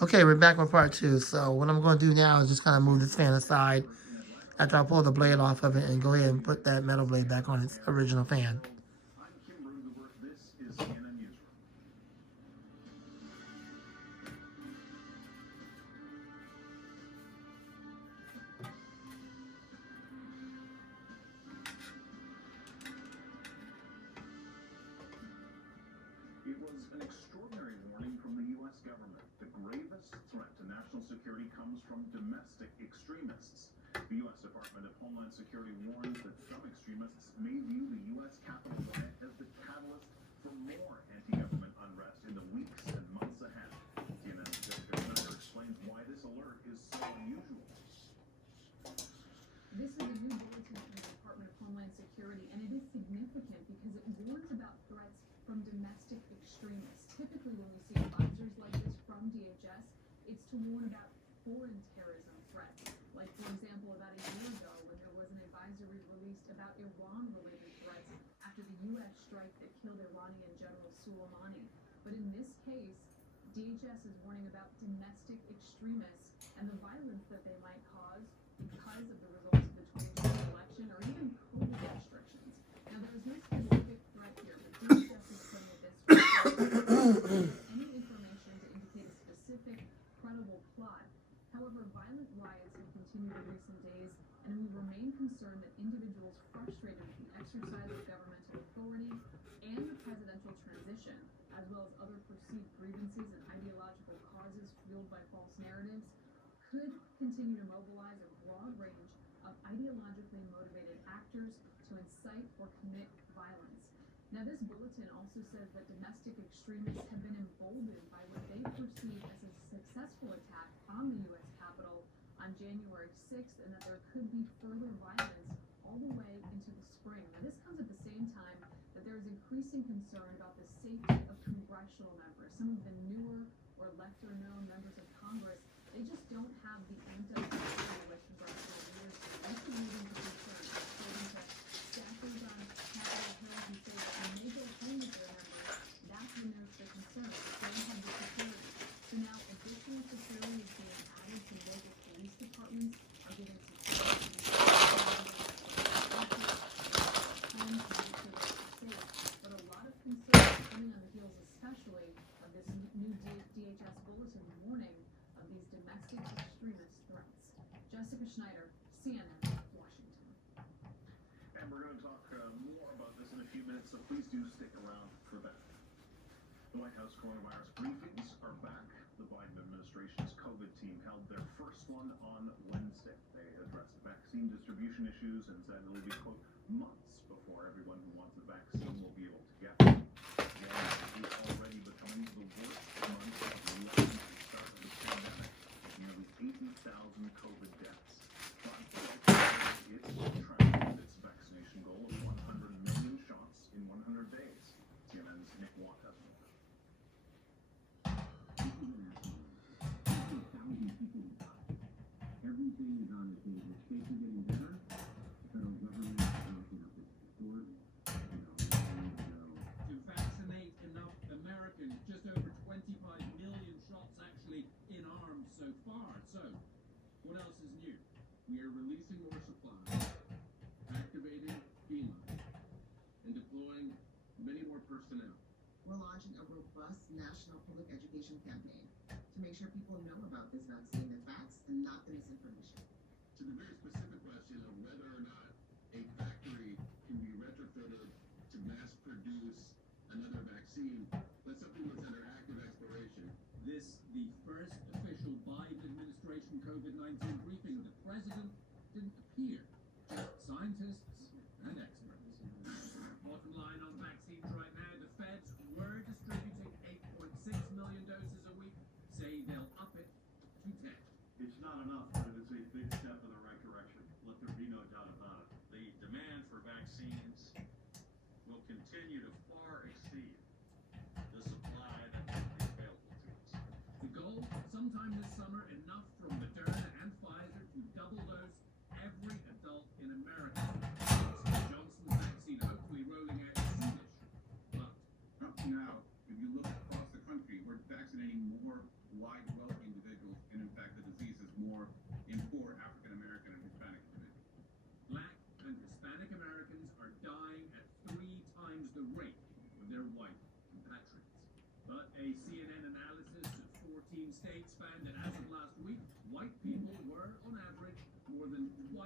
Okay, we're back with part two. So what I'm going to do now is just kind of move this fan aside after I pull the blade off of it and go ahead and put that metal blade back on its original fan. It was an extraordinary warning from the U.S. government. The gravest threat to national security comes from domestic extremists. The U.S. Department of Homeland Security warns that some extremists may view the U.S. Capitol riot as the catalyst for more anti-government unrest in the weeks and months ahead. CNN's Jessica Snyder explains why this alert is so unusual. This is a new bulletin from the Department of Homeland Security, and it is significant because it warns about threats from domestic extremists. Typically, when we see advisories like this from DHS, it's to warn about foreign terrorism threats. Like, for example, about a year ago when there was an advisory released about Iran-related threats after the U.S. strike that killed Iranian General Soleimani. But in this case, DHS is warning about domestic extremists and the violence that they might cause because of the results of the 2020 election or even COVID restrictions. Now, there is no specific threat here, but DHS is putting it this way. Any information to indicate a specific, credible plot. However, violent riots have continued in recent days, and we remain concerned that individuals frustrated with the exercise of governmental authority and the presidential transition, as well as other perceived grievances and ideological causes fueled by false narratives, could continue to mobilize a broad range of ideologically motivated actors to incite or commit violence. Now, this bulletin also says that domestic extremists have been emboldened by what they perceive as a successful attack on the U.S. Capitol on January 6th, and that there could be further violence all the way into the spring. Now, this comes at the same time that there is increasing concern about the safety of congressional members. Some of the newer or lesser-known members of Congress, they just don't have the anti-security with congressional leaders. This is leading to concern. According to staffers on Capitol Hill who say that when they go home with their members, that's when there's the concern. They don't have the security. So now additional security is being added to local police departments, are giving security to these homes to make sure that they're safe. But a lot of concern coming on the heels, especially of this new DHS bulletin warning of these domestic extremist threats. Jessica Schneider, CNN, Washington. And we're going to talk more about this in a few minutes, so please do stick around for that. The White House coronavirus briefings are back. The Biden administration's COVID team held their first one on Wednesday. They addressed vaccine distribution issues and said it'll be, quote, months before everyone who wants a vaccine will be able to get one. January is already becoming the worst month of the U.S. since the start of the pandemic, with nearly 80,000 COVID deaths. But it's on track with its vaccination goal of 100 million shots in 100 days. CNN's Nick Watt has more. Everything is on the table. States are getting better. The federal government is ramping up its support. To vaccinate enough Americans, just over 25 million shots actually in arms so far. So, what else is new? We are releasing more supplies, activating FEMA, and deploying many more personnel. We're launching a robust national public education campaign to make sure people know about this vaccine, the facts, and not the misinformation. To the very specific question of whether or not a factory can be retrofitted to mass produce another vaccine, that's something that's under active exploration. This, the first official Biden administration COVID-19 briefing. The president didn't appear, just scientists and experts. Bottom line on vaccines right now, the feds were distributing 8.6 million doses a week, say they'll up it to 10. It's not enough, but it is a big step in the right direction. Let there be no doubt about it. The demand for vaccines will continue to far exceed the supply that will be available to us. The goal, sometime this summer, enough from Moderna and Pfizer to double dose every adult in America. Johnson's vaccine hopefully rolling out soonish. But Up to now, if you look across the country, we're vaccinating more wide, wealthy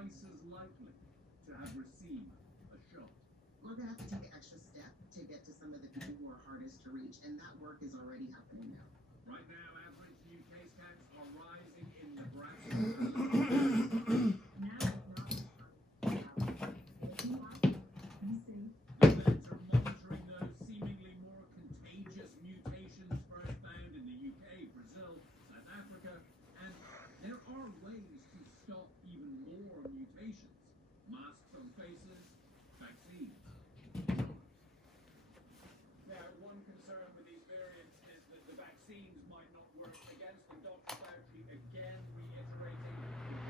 twice as likely to have received a shot. We're gonna have to take an extra step to get to some of the people who are hardest to reach, and that work is already happening now. Right now, average new case counts are rising in Nebraska. Labs are monitoring those seemingly more contagious mutations first found in the UK, Brazil, South Africa, and there are ways to stop even more mutations. Masks on faces, vaccines. Now, one concern with these variants is that the vaccines might not work against them. Dr. Fauci again reiterating vaccines.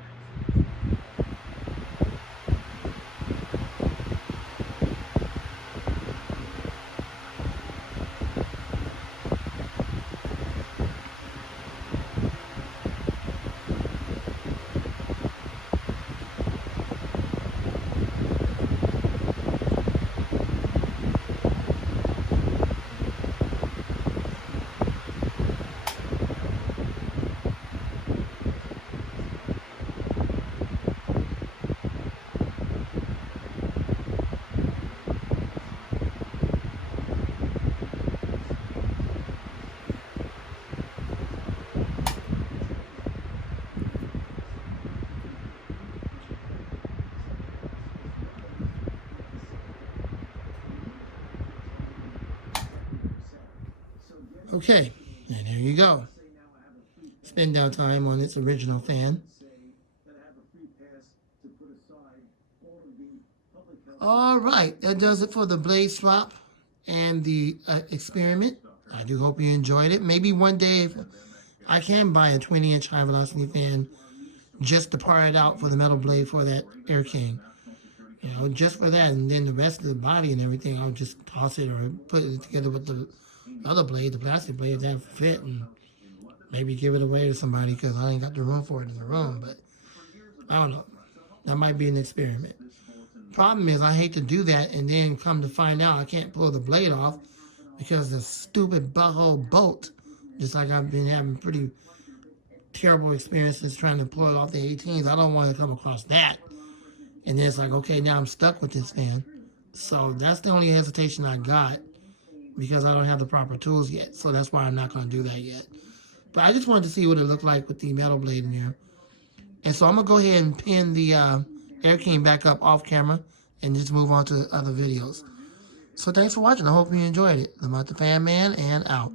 Okay, and there you go. Spin down time on its original fan. All right, that does it for the blade swap and the experiment. I do hope you enjoyed it. Maybe one day if I can buy a 20-inch high velocity fan just to par it out for the metal blade for that Air King. You know, just for that, and then the rest of the body and everything, I'll just toss it or put it together with the other blade, the plastic blade that fit, and maybe give it away to somebody because I ain't got the room for it in the room. But I don't know. That might be an experiment. Problem is, I hate to do that and then come to find out I can't pull the blade off because the stupid butthole bolt, just like I've been having pretty terrible experiences trying to pull it off the 18s. I don't want to come across that. And then it's like, okay, now I'm stuck with this fan. So that's the only hesitation I got because I don't have the proper tools yet. So that's why I'm not going to do that yet. But I just wanted to see what it looked like with the metal blade in there. And so I'm going to go ahead and pin the Air King back up off camera and just move on to other videos. So thanks for watching. I hope you enjoyed it. I'm out the Fan Man and out.